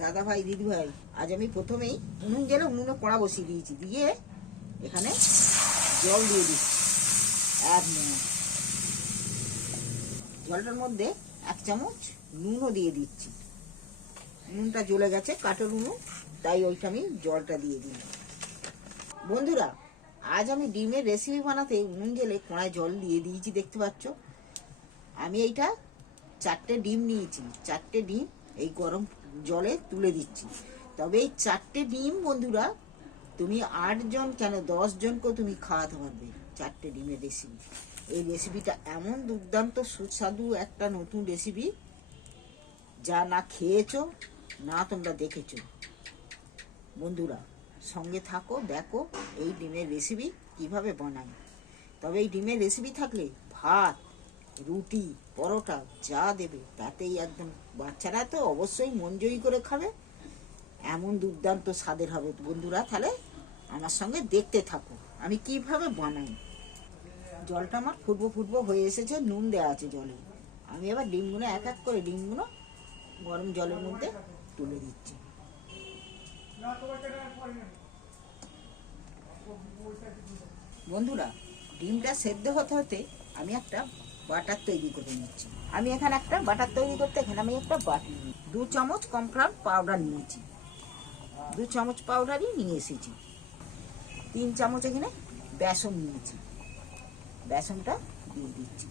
দাদা ভাই দিদি ভাই আজ আমি প্রথমেই উনুন জেলে উনুনে কড়া বসিয়ে দিয়েছি। দিয়ে এখানে জল দিয়ে দিচ্ছি। এক মোয়া জলটার মধ্যে এক চামচ নুনও দিয়ে দিচ্ছি। নুনটা জ্বলে গেছে কাঠের উনুন, তাই ওইটা আমি জলটা দিয়ে দিই বন্ধুরা, আজ আমি ডিমের রেসিপি বানাতে উনুন জেলে কড়ায় জল দিয়ে দিয়েছি, দেখতে পাচ্ছ? আমি এইটা চারটে ডিম নিয়েছি। চারটে ডিম এই গরম জলে তুলে দিচ্ছি। তবে এই চারটে ডিম বন্ধুরা, তুমি আটজন কেন দশ জনকেও তুমি খাওয়াতে পারবে চারটে ডিমের রেসিপি এই রেসিপিটা এমন দুর্দান্ত, সুস্বাদু একটা নতুন রেসিপি যা না খেয়েছো, না তোমরা দেখেছ। বন্ধুরা, সঙ্গে থাকো, দেখো এই ডিমের রেসিপি কীভাবে বানাই তবে এই ডিমের রেসিপি থাকলে ভাত রুটি, পরোটা যা দেবে, তাতেই একদম বাচ্চারা তো অবশ্যই মন জয়ী করে খাবে। এমন দুর্দান্ত স্বাদের হবে। বন্ধুরা, তাহলে আমার সঙ্গে দেখতে থাকো। আমি কীভাবে বানাই? জলটা আমার ফুটবো ফুটবো হয়ে এসেছে, নুন দেওয়া আছে জলে। আমি এবার ডিমগুলো এক এক করে ডিমগুলো গরম জলের মধ্যে তুলে দিচ্ছি। বন্ধুরা, ডিমটা সেদ্ধ হতে হতে আমি একটা বাটার তৈরি করে নিচ্ছি। আমি এখানে একটা বাটার তৈরি করতে এখানে আমি একটা বাটি দু চামচ কমফ্রাম পাউডার নিয়েছি। দু চামচ পাউডারই নিয়ে এসেছি। তিন চামচ এখানে বেসন নিয়েছি। বেসনটা দিয়ে দিচ্ছি।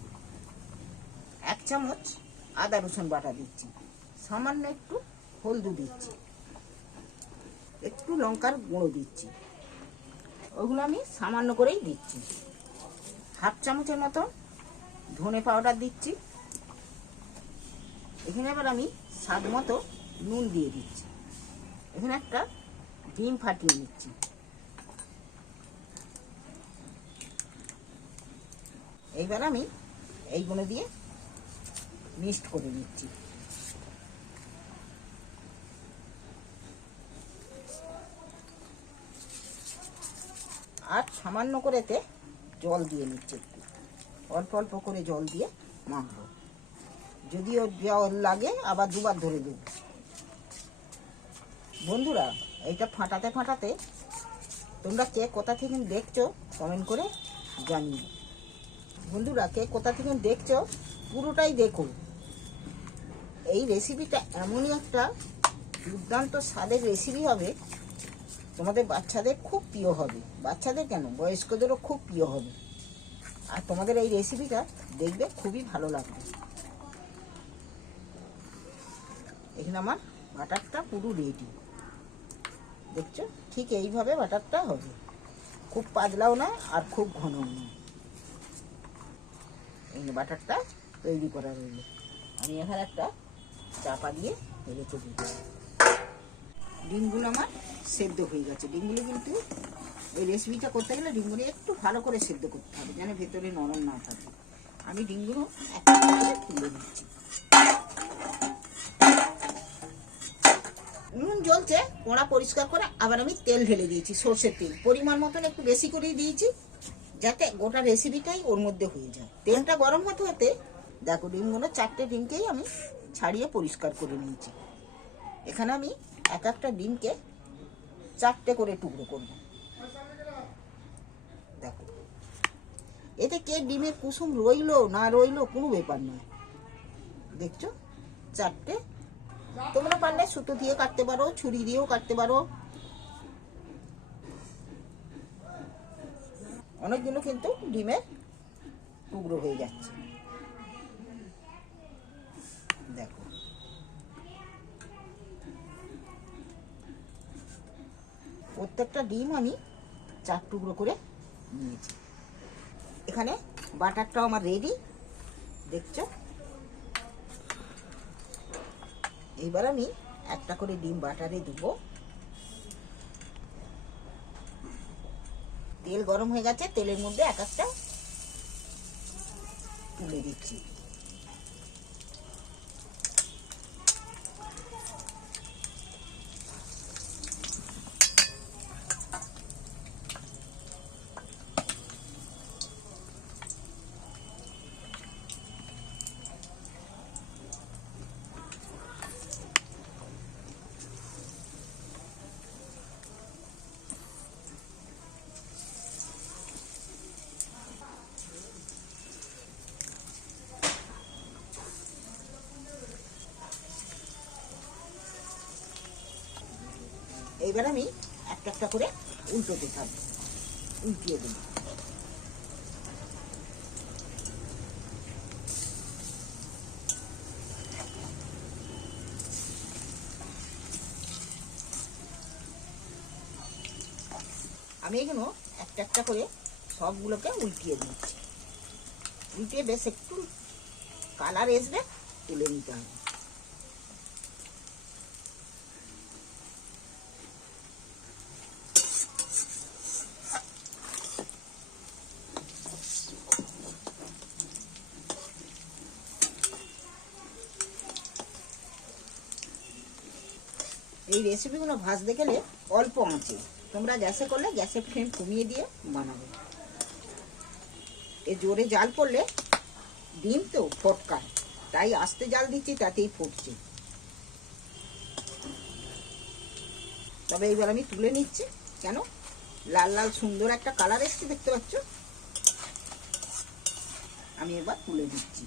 এক চামচ আদা রসুন বাটা দিচ্ছি। সামান্য একটু হলদু দিচ্ছি। একটু লঙ্কার গুঁড়ো দিচ্ছি। ওগুলো আমি সামান্য করেই দিচ্ছি। হাফ চামচের মতো ধনে পাউডার দিচ্ছি। এখানে আবার আমি স্বাদ মতো নুন দিয়ে দিচ্ছি। এখানে একটা ডিম ফাটিয়ে নিচ্ছি। এইবার আমি এইগুলো দিয়ে মিক্সড করে নিচ্ছি। আর সামান্য করেতে জল দিয়ে নিচ্ছে অল্প অল্প করে জল দিয়ে মাখবো। যদিও জল লাগে, আবার দুবার ধরে দেব বন্ধুরা, এইটা ফাটাতে ফাটাতে তোমরা কে কোথা থেকে দেখছ কমেন্ট করে জানিও। বন্ধুরা, কে কোথা থেকে দেখছ, পুরোটাই দেখো। এই রেসিপিটা এমনই একটা দুর্দান্ত স্বাদের রেসিপি হবে। তোমাদের বাচ্চাদের খুব প্রিয় হবে। বাচ্চাদের কেন? বয়স্কদেরও খুব প্রিয় হবে। আর তোমাদের এই রেসিপিটা দেখবে খুবই ভালো লাগবে। এখানে আমার বাটারটা পুরো রেডি দেখছ? ঠিক এইভাবে বাটারটা হবে। খুব পাতলাও না আর খুব ঘনও না এই বাটারটা তৈরি করা রইল আমি এখানে একটা চাপা দিয়ে রেখে দিই ডিমগুলো আমার সেদ্ধ হয়ে গেছে। ডিমগুলো কিন্তু এই রেসিপিটা করতে গেলে ডিমগুলো একটু ভালো করে সেদ্ধ করতে হবে, যেন ভেতরে নরম না থাকে। আমি ডিমগুলো তুলে দিচ্ছি নুন জ্বলছে কড়া পরিষ্কার করে আবার আমি তেল ঢেলে দিয়েছি, সর্ষের তেল। পরিমাণ মতন একটু বেশি করেই দিয়েছি, যাতে গোটা রেসিপিটাই ওর মধ্যে হয়ে যায়। তেলটা গরম হতে হতে, দেখো ডিমগুলো চারটে ডিমকেই আমি ছাড়িয়ে পরিষ্কার করে নিয়েছি। এখানে আমি এক একটা ডিমকে চারটে করে টুকরো করব। দেখো। এতে কে ডিমের কুসুম রইল না রইল কোনো ব্যাপার নয়। দেখছ? চারটে। তোমরা পারলে সুতো দিয়ে কাটতে পারো, ছুরি দিয়েও কাটতে পারো। অনেকগুলো কিন্তু ডিমের টুকরো হয়ে যাচ্ছে। দেখো। প্রত্যেকটা ডিম আমি চার টুকরো করে নিয়েছি। এখানে বাটারটাও আমার রেডি দেখছ? এইবার আমি একটা করে ডিম বাটারে দিব। তেল গরম হয়ে গেছে, তেলের মধ্যে এক একটা তুলে দিচ্ছি। এইবার আমি একটা একটা করে উল্টোতে থাকব উল্টিয়ে দেবো আমি এগুলো একটা একটা করে সবগুলোকে উল্টিয়ে দিচ্ছি। উল্টিয়ে বেশ একটু কালার আসবে তুলে নিতে হবে। এই রেসিপিগুলো ভাজতে গেলে অল্প আঁচে। তোমরা গ্যাসে করলে গ্যাসের ফ্লেম কমিয়ে দিয়ে বানাবে। এ জোরে জাল পড়লে ডিম তো ফটকায়। তাই আস্তে জাল দিচ্ছি, তাতেই ফুটছে। তবে এইবার আমি তুলে নিচ্ছি। কেন? লাল লাল সুন্দর একটা কালার এসছে, দেখতে পাচ্ছ? আমি এবার তুলে দিচ্ছি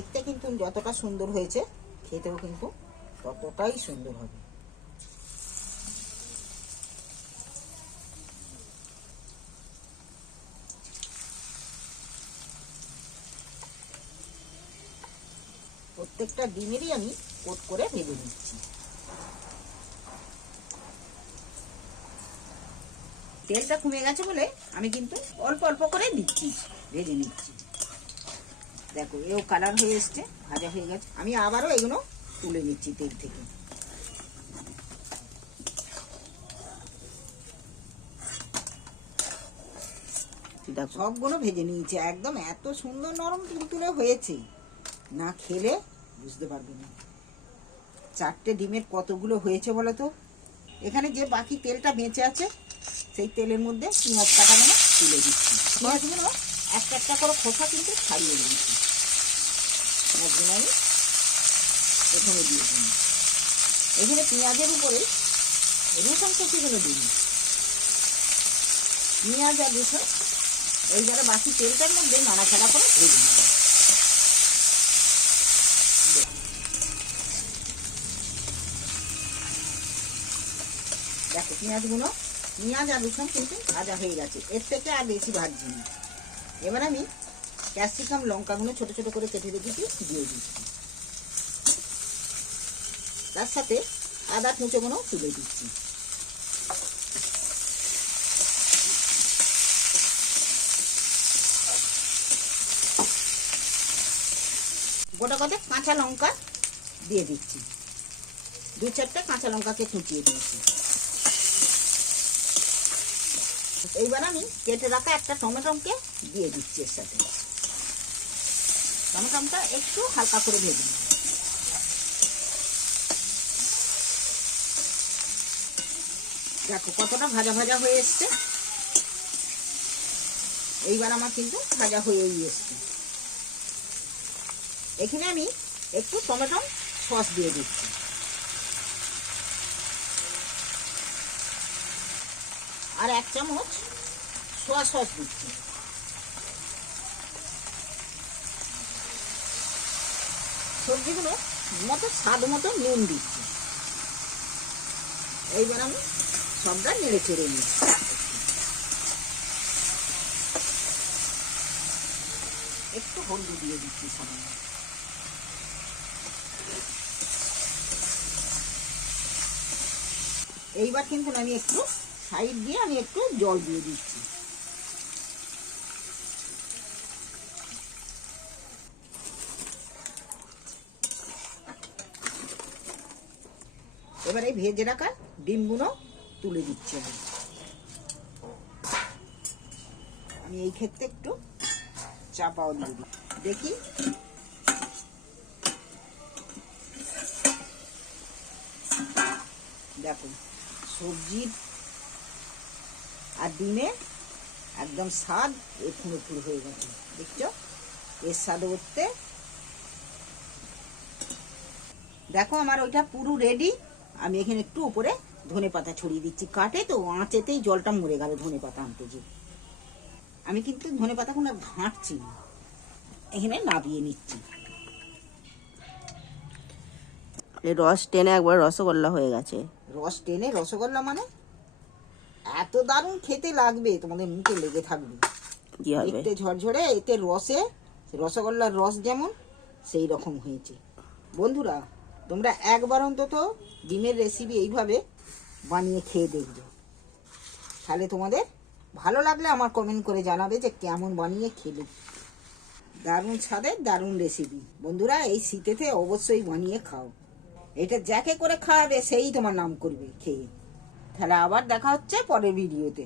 দেখতে কিন্তু যতটা সুন্দর হয়েছে, খেতেও কিন্তু ততটাই সুন্দর হবে। প্রত্যেকটা ডিমেরই আমি কোট করে ভেজে নিচ্ছি। তেলটা কমে গেছে বলে আমি কিন্তু অল্প অল্প করে দিচ্ছি, ভেজে নিচ্ছি। দেখো এও কালার হয়ে এসছে ভাজা হয়ে গেছে। আমি আবারও এগুলো তুলে নিচ্ছি তেল থেকে। দেখো। সবগুলো ভেজে নিয়েছি একদম এত সুন্দর নরম তুলতুলে হয়েছে। না খেলে বুঝতে পারবে না। চারটে ডিমের কতগুলো হয়েছে বলো তো? এখানে যে বাকি তেলটা বেঁচে আছে সেই তেলের মধ্যে পেঁয়াজ কাটানো তুলে দিচ্ছি। পেঁয়াজগুলো একটা একটা করে খোসা কিন্তু ছাড়িয়ে দিয়েছি পেঁয়াজগুলো আমি প্রথমে দিয়ে এখানে পেঁয়াজের উপরে রসুন কুচিগুলো দিই পেঁয়াজ আর রসুন এই যারা বাকি তেলটার মধ্যে নাড়াচাড়া করে ভেজে নেব দেখো পেঁয়াজগুলো, পেঁয়াজ আর রসুন কিন্তু ভাজা হয়ে গেছে। এর থেকে আর বেশি ভাজছি না। এবার আমি ক্যাপসিকাম, লঙ্কাগুলো ছোট ছোট করে কেটে রেখেছি দিয়ে দিচ্ছি। তার সাথে আদা কুঁচোগুলো তুলে দিচ্ছি। গোটা কথা কাঁচা লঙ্কা দিয়ে দিচ্ছি। দু চারটে কাঁচা লঙ্কাকে কুচিয়ে দিয়েছি। এইবার আমি কেটে রাখা একটা টমেটমকে দিয়ে দিচ্ছি এর সাথে। টমেটমটা একটু হালকা করে ভেজে নেব দেখো কতটা ভাজা ভাজা হয়ে এসছে। এইবার আমার কিন্তু ভাজা হয়েই এসছে। এখানে আমি একটু টমেটো সস দিয়ে দিচ্ছি। আর এক চামচ সোয়া সস দিচ্ছি। সবজিগুলো মতো স্বাদ মতো নুন দিচ্ছি। এইবার আমি সবটা নেড়ে চেড়ে নিচ্ছি। একটু হলদি দিয়ে দিচ্ছি সামান্য। এইবার কিন্তু আমি একটু সাইড দিয়ে আমি একটু জল দিয়ে দিচ্ছি। এবার এই ভেজে রাখা ডিমগুলো তুলে দিচ্ছি আমি। আমি এই ক্ষেত্রে একটু চাপাও দিয়ে দিই। দেখি। দেখো সবজির আর ডিমে একদম স্বাদ এখনও ফুল হয়ে গেছে। দেখছ? এর স্বাদ উঠতে দেখো, আমার ওইটা পুরো রেডি আমি এখানে একটু উপরে ধনে পাতা ছড়িয়ে দিচ্ছি। কাটে তো আঁচেতেই জলটা মরে গেল ধনে পাতা আনতে যে আমি কিন্তু ধনে পাতা কোনো ঘাঁটছি না। এখানে নাবিয়ে নিচ্ছি। রস টেনে একবার রসগোল্লা হয়ে গেছে। রস টেনে রসগোল্লা মানে? এত দারুণ খেতে লাগবে তোমাদের মুখে লেগে থাকবে। কি হবে? দেখতে ঝরঝরে এতে রসে রসগোল্লার রস যেমন সেই রকম হয়েছে। বন্ধুরা তোমরা একবার অন্তত ডিমের রেসিপি এইভাবে বানিয়ে খেয়ে দেখবে। তাহলে তোমাদের ভালো লাগলে আমার কমেন্ট করে জানাবে যে কেমন বানিয়ে খেলে। দারুণ স্বাদের, দারুণ রেসিপি বন্ধুরা, এই শীতেতে অবশ্যই বানিয়ে খাও। এটা যাকে করে খাওয়াবে, সেই তোমার নাম করবে খেয়ে। তাহলে আবার দেখা হচ্ছে পরের ভিডিওতে